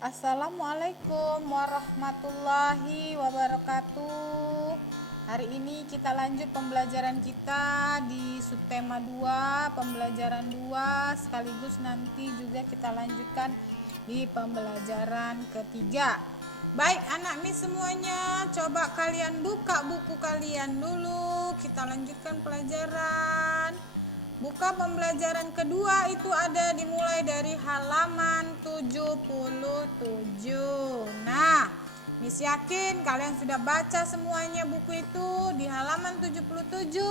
Assalamualaikum warahmatullahi wabarakatuh. Hari ini kita lanjut pembelajaran kita di subtema 2, pembelajaran 2, sekaligus nanti juga kita lanjutkan di pembelajaran ketiga. Baik anak mis semuanya, coba kalian buka buku kalian dulu, kita lanjutkan pelajaran. Buka pembelajaran kedua itu ada dimulai dari halaman 77. Nah, Miss yakin kalian sudah baca semuanya buku itu di halaman 77.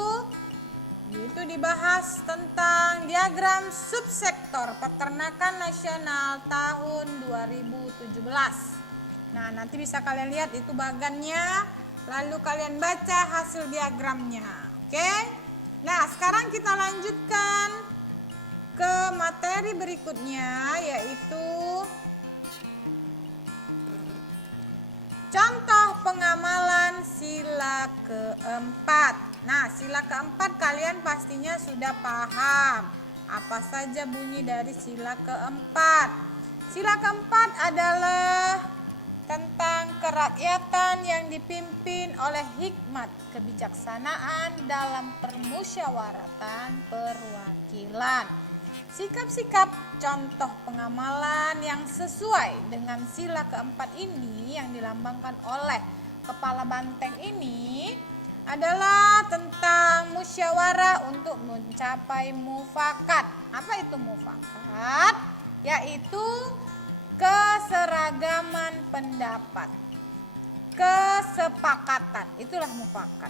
Itu dibahas tentang diagram subsektor peternakan nasional tahun 2017. Nah, nanti bisa kalian lihat itu bagannya, lalu kalian baca hasil diagramnya. Oke? Nah, sekarang kita lanjutkan ke materi berikutnya, yaitu contoh pengamalan sila keempat. Nah, sila keempat kalian pastinya sudah paham apa saja bunyi dari sila keempat. Sila keempat adalah tentang kerakyatan yang dipimpin oleh hikmat kebijaksanaan dalam permusyawaratan perwakilan. Sikap-sikap contoh pengamalan yang sesuai dengan sila keempat ini yang dilambangkan oleh kepala banteng ini adalah tentang musyawarah untuk mencapai mufakat. Apa itu mufakat? Yaitu keseragaman pendapat, kesepakatan, itulah mufakat.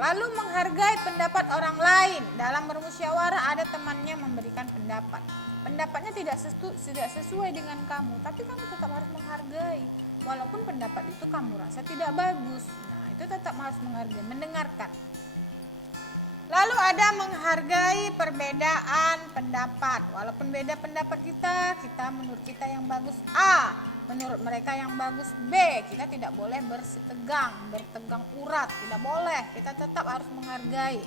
Lalu menghargai pendapat orang lain. Dalam bermusyawarah ada temannya memberikan pendapat. Pendapatnya tidak sesuai dengan kamu, tapi kamu tetap harus menghargai. Walaupun pendapat itu kamu rasa tidak bagus. Nah, itu tetap harus menghargai, mendengarkan. Lalu ada menghargai perbedaan pendapat. Walaupun beda pendapat kita menurut kita yang bagus A, menurut mereka yang bagus B. Kita tidak boleh bertegang urat, tidak boleh. Kita tetap harus menghargai.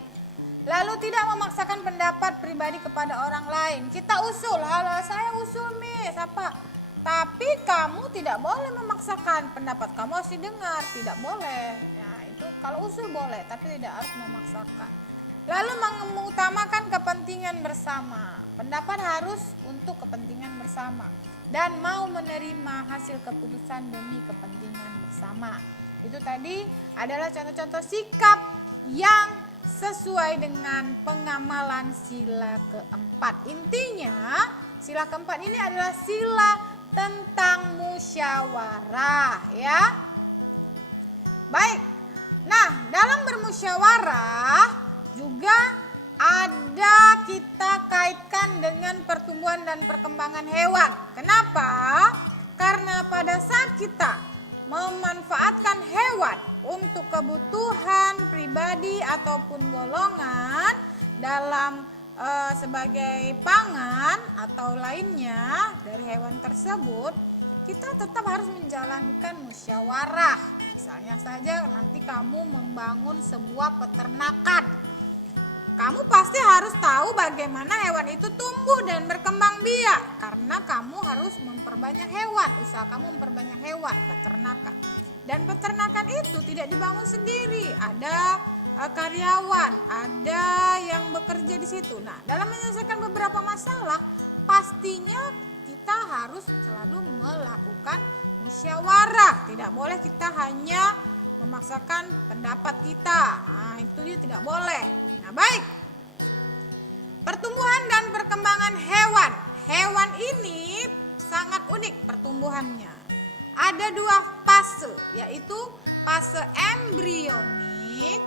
Lalu tidak memaksakan pendapat pribadi kepada orang lain. Kita usul, halo saya usul Miss, apa? Tapi kamu tidak boleh memaksakan, pendapat kamu harus didengar, tidak boleh. Nah, itu kalau usul boleh, tapi tidak harus memaksakan. Lalu mengutamakan kepentingan bersama. Pendapat harus untuk kepentingan bersama dan mau menerima hasil keputusan demi kepentingan bersama. Itu tadi adalah contoh-contoh sikap yang sesuai dengan pengamalan sila keempat. Intinya, sila keempat ini adalah sila tentang musyawarah, ya. Baik. Nah, dalam bermusyawarah juga ada kita kaitkan dengan pertumbuhan dan perkembangan hewan. Kenapa? Karena pada saat kita memanfaatkan hewan untuk kebutuhan pribadi ataupun golongan dalam sebagai pangan atau lainnya dari hewan tersebut, kita tetap harus menjalankan musyawarah. Misalnya saja nanti kamu membangun sebuah peternakan. Kamu pasti harus tahu bagaimana hewan itu tumbuh dan berkembang biak. Karena kamu harus memperbanyak hewan, usaha kamu memperbanyak hewan, peternakan. Dan peternakan itu tidak dibangun sendiri, ada karyawan, ada yang bekerja di situ. Nah, dalam menyelesaikan beberapa masalah, pastinya kita harus selalu melakukan musyawarah. Tidak boleh kita hanya memaksakan pendapat kita. Nah, itu dia tidak boleh. Nah, baik. Pertumbuhan dan perkembangan hewan. Hewan ini sangat unik pertumbuhannya. Ada dua fase, yaitu fase embrionik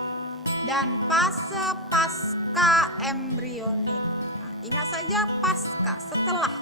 dan fase pasca embrionik. Nah, ingat saja pasca, setelah.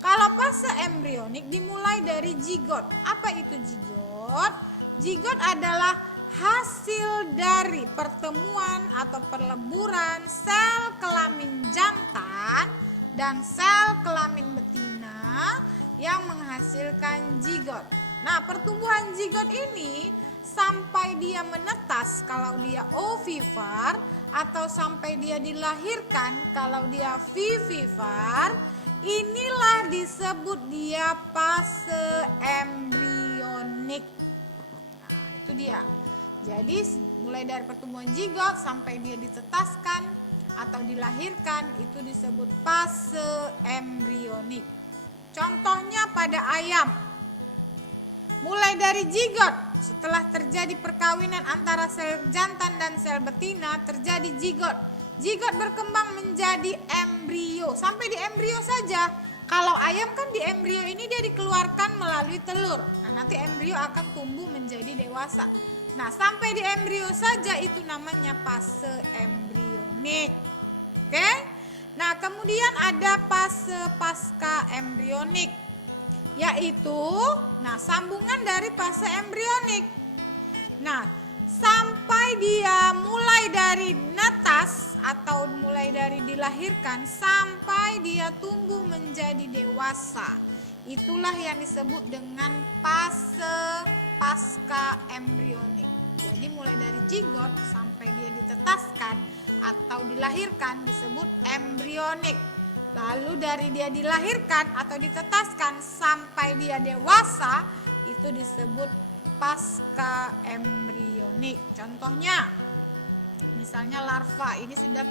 Kalau fase embrionik dimulai dari zigot. Apa itu zigot? Zigot adalah hasil dari pertemuan atau perleburan sel kelamin jantan dan sel kelamin betina yang menghasilkan zigot. Nah, pertumbuhan zigot ini sampai dia menetas kalau dia ovipar atau sampai dia dilahirkan kalau dia vivipar, inilah disebut dia fase itu dia. Jadi mulai dari pertumbuhan zigot sampai dia ditetaskan atau dilahirkan itu disebut fase embrionik. Contohnya pada ayam, mulai dari zigot, setelah terjadi perkawinan antara sel jantan dan sel betina terjadi zigot. Zigot berkembang menjadi embrio, sampai di embrio saja. Kalau ayam kan di embrio ini dia dikeluarkan melalui telur. Nah, nanti embrio akan tumbuh menjadi dewasa. Nah, sampai di embrio saja itu namanya fase embrionik. Oke? Nah, kemudian ada fase pasca embrionik, yaitu sambungan dari fase embrionik. Nah, sampai dia mulai dari netas atau mulai dari dilahirkan sampai dia tumbuh menjadi dewasa. Itulah yang disebut dengan fase pasca embrionik. Jadi mulai dari zigot sampai dia ditetaskan atau dilahirkan disebut embrionik. Lalu dari dia dilahirkan atau ditetaskan sampai dia dewasa itu disebut pasca embrionik. Contohnya misalnya larva ini sudah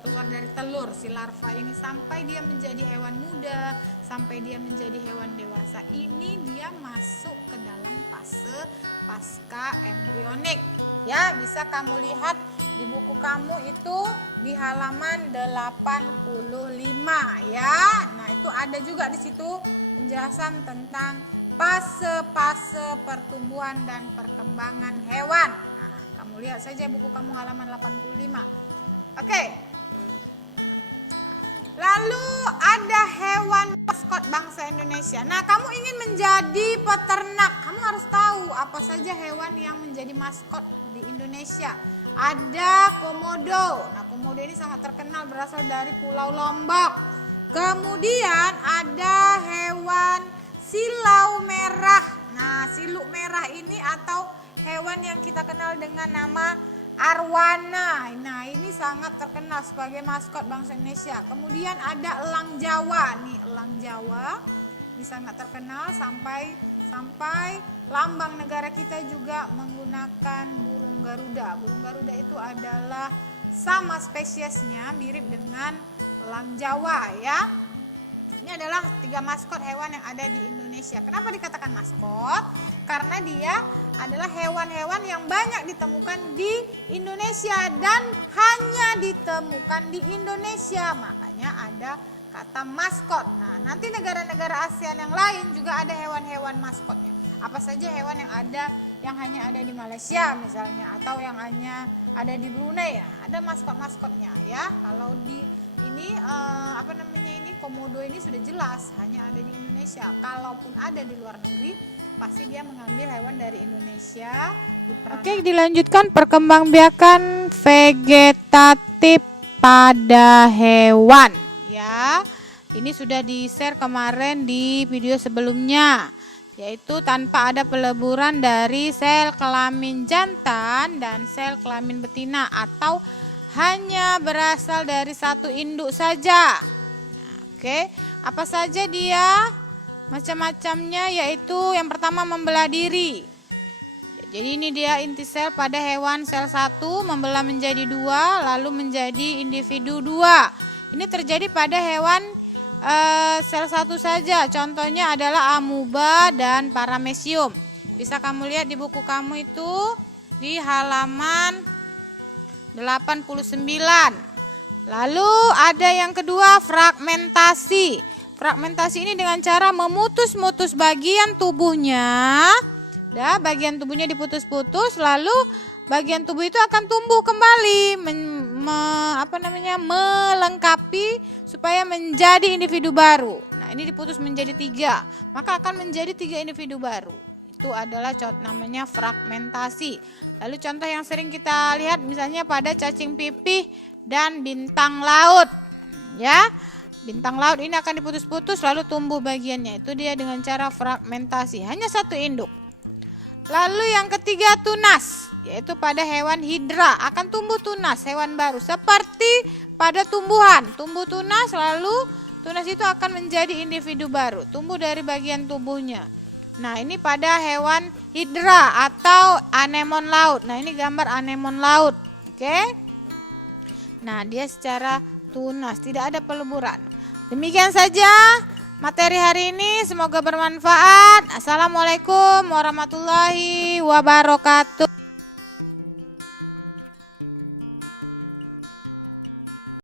keluar dari telur, si larva ini sampai dia menjadi hewan muda, sampai dia menjadi hewan dewasa, ini dia masuk ke dalam fase pasca embrionik. Ya, bisa kamu lihat di buku kamu itu di halaman 85 ya. Nah, itu ada juga di situ penjelasan tentang fase-fase pertumbuhan dan perkembangan hewan. Nah, kamu lihat saja buku kamu halaman 85. Oke. Lalu ada hewan maskot bangsa Indonesia. Nah, kamu ingin menjadi peternak, kamu harus tahu apa saja hewan yang menjadi maskot di Indonesia. Ada komodo. Nah, komodo ini sangat terkenal, berasal dari Pulau Lombok. Kemudian ada hewan silau merah. Nah, silau merah ini atau hewan yang kita kenal dengan nama arwana. Nah, ini sangat terkenal sebagai maskot bangsa Indonesia. Kemudian ada elang Jawa. Nih, elang Jawa ini sangat terkenal sampai lambang negara kita juga menggunakan burung Garuda. Burung Garuda itu adalah sama spesiesnya, mirip dengan elang Jawa ya. Ini adalah 3 maskot hewan yang ada di Indonesia. Kenapa dikatakan maskot? Karena dia adalah hewan-hewan yang banyak ditemukan di Indonesia dan hanya ditemukan di Indonesia. Makanya ada kata maskot. Nah, nanti negara-negara ASEAN yang lain juga ada hewan-hewan maskotnya. Apa saja hewan yang hanya ada di Malaysia misalnya, atau yang hanya ada di Brunei ya, ada maskot-maskotnya ya. Kalau di ini komodo ini sudah jelas hanya ada di Indonesia. Kalaupun ada di luar negeri, pasti dia mengambil hewan dari Indonesia. Oke, dilanjutkan perkembangbiakan vegetatif pada hewan. Ya, ini sudah di-share kemarin di video sebelumnya, yaitu tanpa ada peleburan dari sel kelamin jantan dan sel kelamin betina, atau hanya berasal dari satu induk saja. Oke, apa saja dia? Macam-macamnya, yaitu yang pertama membelah diri. Jadi ini dia inti sel pada hewan, sel 1 membelah menjadi 2, lalu menjadi individu 2. Ini terjadi pada hewan sel 1 saja. Contohnya adalah amuba dan paramecium. Bisa kamu lihat di buku kamu itu di halaman 89. Lalu ada yang kedua, fragmentasi. Fragmentasi ini dengan cara memutus-mutus bagian tubuhnya. Bagian tubuhnya diputus-putus, lalu bagian tubuh itu akan tumbuh kembali, melengkapi supaya menjadi individu baru. Nah, ini diputus menjadi 3, maka akan menjadi 3 individu baru. Itu adalah namanya fragmentasi. Lalu contoh yang sering kita lihat misalnya pada cacing pipih dan bintang laut. Ya, bintang laut ini akan diputus-putus lalu tumbuh bagiannya. Itu dia dengan cara fragmentasi. Hanya satu induk. Lalu yang ketiga, tunas, yaitu pada hewan hidra akan tumbuh tunas, hewan baru. Seperti pada tumbuhan, tumbuh tunas lalu tunas itu akan menjadi individu baru, tumbuh dari bagian tubuhnya. Nah, ini pada hewan hidra atau anemon laut. Nah, ini gambar anemon laut. Oke. Nah, dia secara tunas, tidak ada peleburan. Demikian saja materi hari ini, semoga bermanfaat. Assalamualaikum warahmatullahi wabarakatuh.